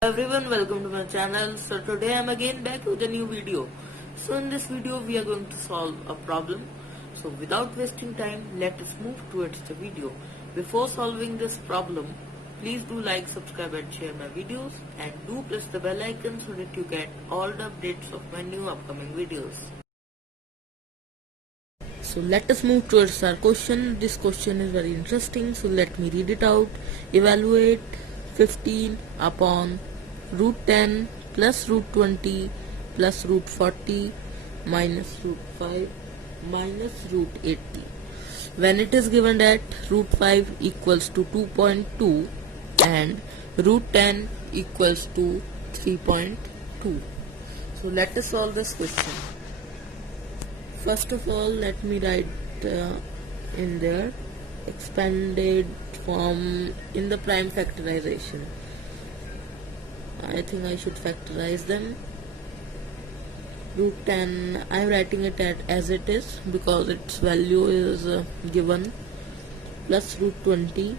Everyone, welcome to my channel. So today I'm again back with a new video. So in this video we are going to solve a problem. So without wasting time, let us move towards the video. Before solving this problem, please do like, subscribe and share my videos, and do press the bell icon so that you get all the updates of my new upcoming videos. So let us move towards our question. This question is very interesting, so let me read it out. Evaluate 15 upon root 10 plus root 20 plus root 40 minus root 5 minus root 80 when it is given that root 5 equals to 2.2 and root 10 equals to 3.2. So let us solve this question. First of all, let me write in there expanded form in the prime factorization. I think I should factorize them. Root 10, I am writing it as it is because its value is given, plus root 20.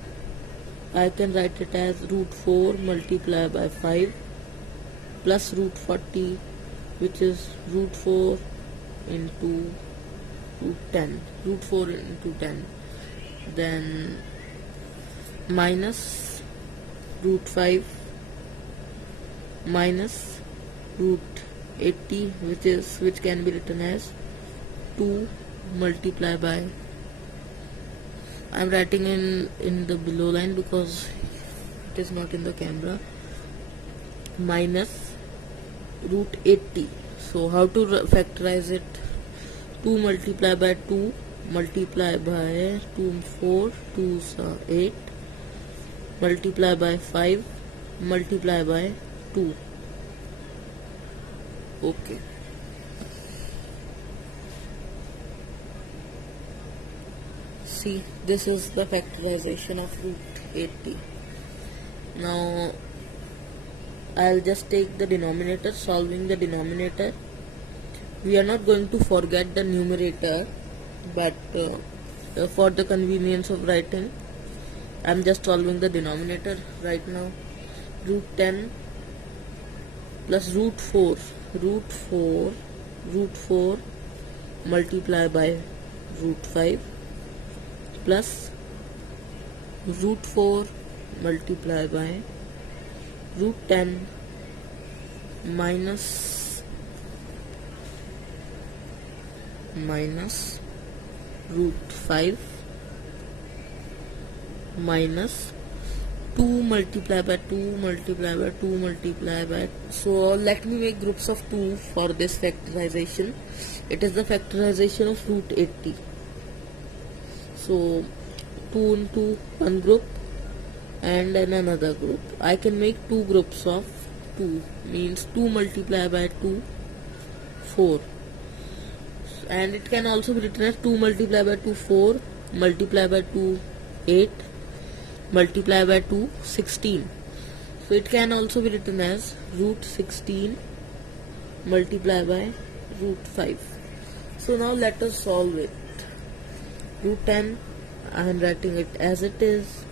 I can write it as root 4 multiplied by 5 plus root 40, which is root 4 into root 10, root 4 into 10, then minus root 5 minus root 80, which can be written as 2 multiplied by, I am writing in the below line because it is not in the camera, minus root 80. So how to factorize it? 2 multiplied by 2 multiplied by 2, 4, 2 8 multiplied by 5 multiplied by 2. Okay. See, this is the factorization of root 80. Now I'll just take the denominator, solving the denominator. We are not going to forget the numerator, but for the convenience of writing, I'm just solving the denominator right now. Root 10 plus root 4 multiplied by root 5 plus root 4 multiplied by root 10 minus root 5 minus 2 multiplied by 2 multiplied by 2 multiplied by. So let me make groups of 2 for this factorization. It is the factorization of root 80. So 2 into one group and then another group. I can make 2 groups of 2, means 2 multiplied by 2, 4. And it can also be written as 2 multiplied by 2, 4, multiplied by 2, 8, multiplied by 2, 16. So it can also be written as root 16 multiplied by root 5. So now let us solve it. Root 10, I am writing it as it is.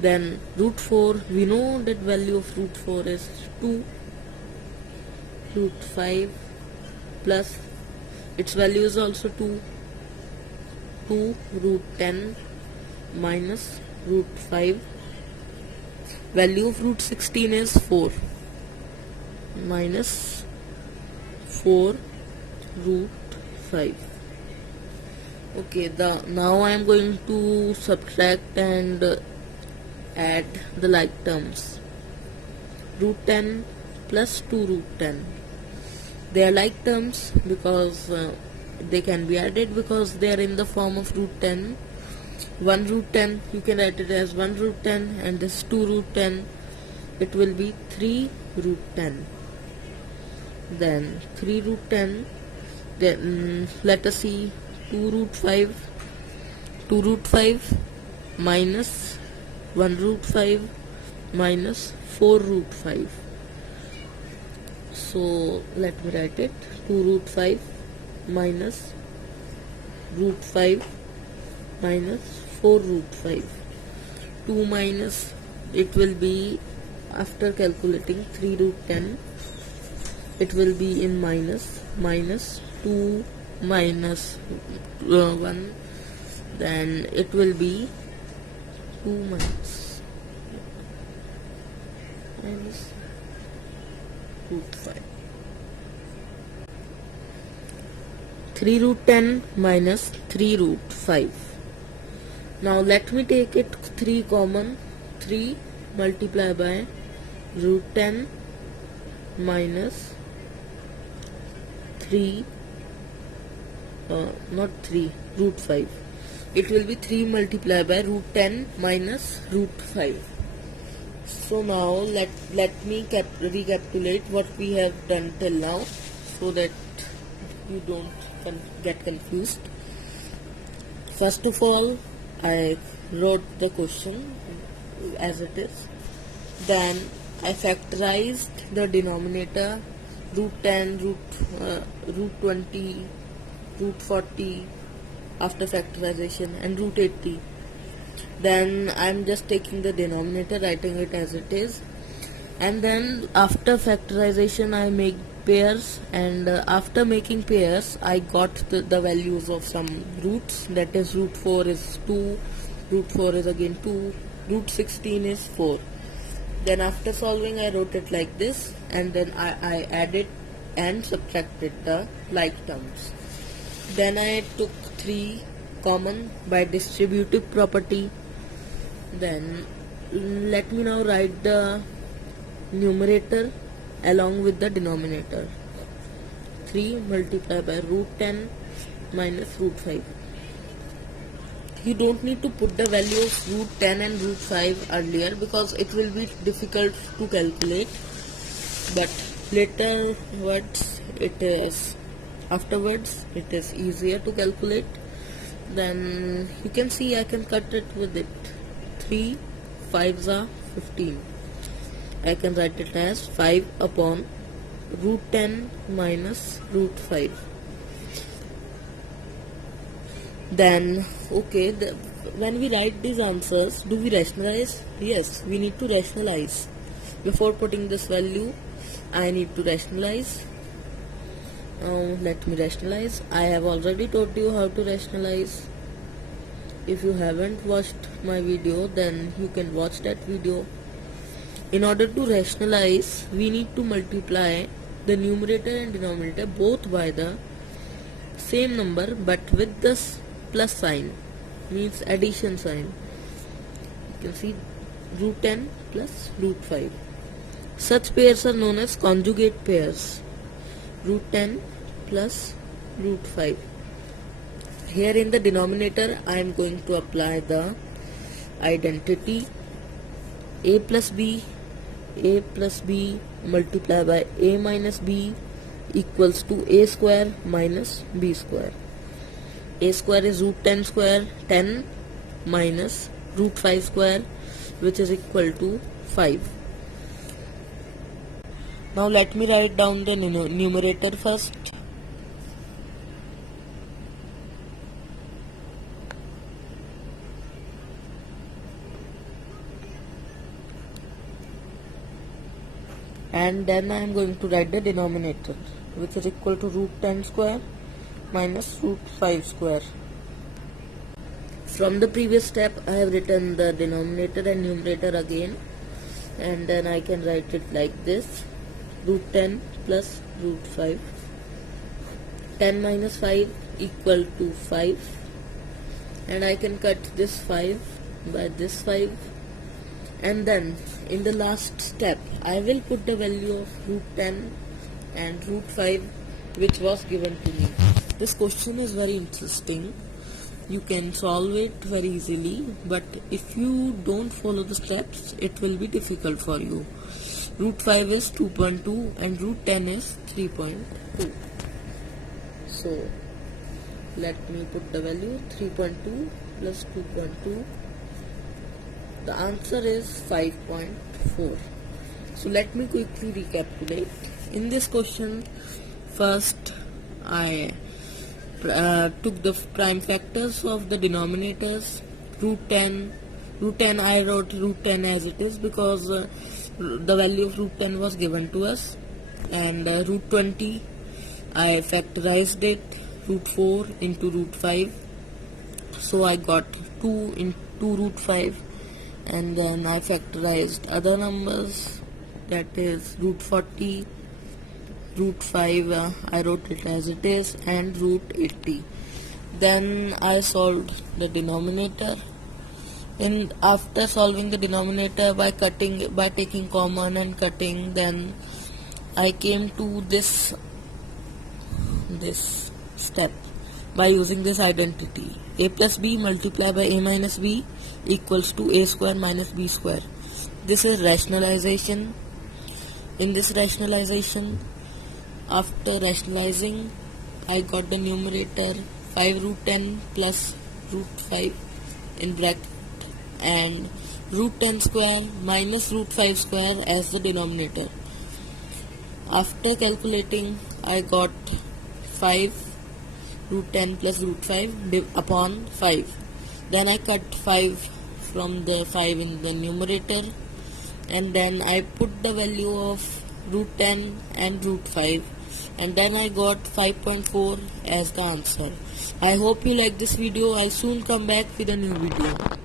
Then root 4, we know that value of root 4 is 2. Root 5 plus its value is also 2. 2 root 10 minus root 5. Value of root 16 is 4 minus 4 root 5. Okay, now I am going to subtract and add the like terms. Root 10 plus 2 root 10. They are like terms because they can be added because they are in the form of root 10. 1 root 10, you can write it as 1 root 10, and this 2 root 10, it will be 3 root 10. Then 3 root 10, then let us see 2 root 5, 2 root 5 minus 1 root 5 minus 4 root 5. So let me write it, 2 root 5 minus root 5 minus 4 root 5. 2 minus, it will be after calculating 3 root 10, it will be in minus 2 minus 1, then it will be 2 minus root 5. 3 root 10 minus 3 root 5. Now let me take it 3 common. 3 multiply by root 10 minus 3, not 3, root 5. It will be 3 multiplied by root 10 minus root 5. So now let me recapitulate what we have done till now, so that you don't get confused. First of all, I wrote the question as it is. Then I factorized the denominator, root 10, root 20, root 40 after factorization, and root 80. Then I'm just taking the denominator, writing it as it is, and then after factorization I make pairs, and after making pairs I got the values of some roots, that is root 4 is 2, root 4 is again 2, root 16 is 4. Then after solving I wrote it like this, and then I added and subtracted the like terms. Then I took 3 common by distributive property. Then let me now write the numerator along with the denominator. 3 multiplied by root 10 minus root 5. You don't need to put the value of root 10 and root 5 earlier, because it will be difficult to calculate, but afterwards it is easier to calculate. Then you can see I can cut it with it. 3 5s are 15. I can write it as 5 upon root 10 minus root 5. Then okay, when we write these answers, do we rationalize? Yes, we need to rationalize. Before putting this value, I need to rationalize. Let me rationalize. I have already taught you how to rationalize. If you haven't watched my video, then you can watch that video. In order to rationalize, we need to multiply the numerator and denominator both by the same number, but with this plus sign, means addition sign. You can see root 10 plus root 5. Such pairs are known as conjugate pairs. Root 10 plus root 5. Here in the denominator I am going to apply the identity a plus b multiplied by a minus b equals to a square minus b square. A square is root 10 square, 10 minus root 5 square, which is equal to 5. Now let me write down the numerator first. And then I am going to write the denominator, which is equal to root 10 square minus root 5 square. From the previous step I have written the denominator and numerator again, and then I can write it like this: root 10 plus root 5. 10 minus 5 equal to 5, and I can cut this 5 by this 5, and then in the last step I will put the value of root 10 and root 5 which was given to me. This question is very interesting. You can solve it very easily, but if you don't follow the steps, it will be difficult for you. Root 5 is 2.2 and root 10 is 3.2. So let me put the value 3.2 plus 2.2. The answer is 5.4. So let me quickly recapitulate. In this question, first I took the prime factors of the denominators. Root 10 I wrote root 10 as it is, because the value of root 10 was given to us, and root 20 I factorized it, root 4 into root 5, so I got 2 into root 5, and then I factorized other numbers, that is root 40, root 5, I wrote it as it is, and root 80. Then I solved the denominator, and after solving the denominator by taking common and cutting, then I came to this step by using this identity: a plus b multiplied by a minus b equals to a square minus b square. This is rationalization. In this rationalization, after rationalizing, I got the numerator 5 root 10 plus root 5 in bracket, and root 10 square minus root 5 square as the denominator. After calculating, I got 5 root 10 plus root 5 upon 5. Then I cut 5 from the 5 in the numerator, and then I put the value of root 10 and root 5, and then I got 5.4 as the answer. I hope you like this video. I'll soon come back with a new video.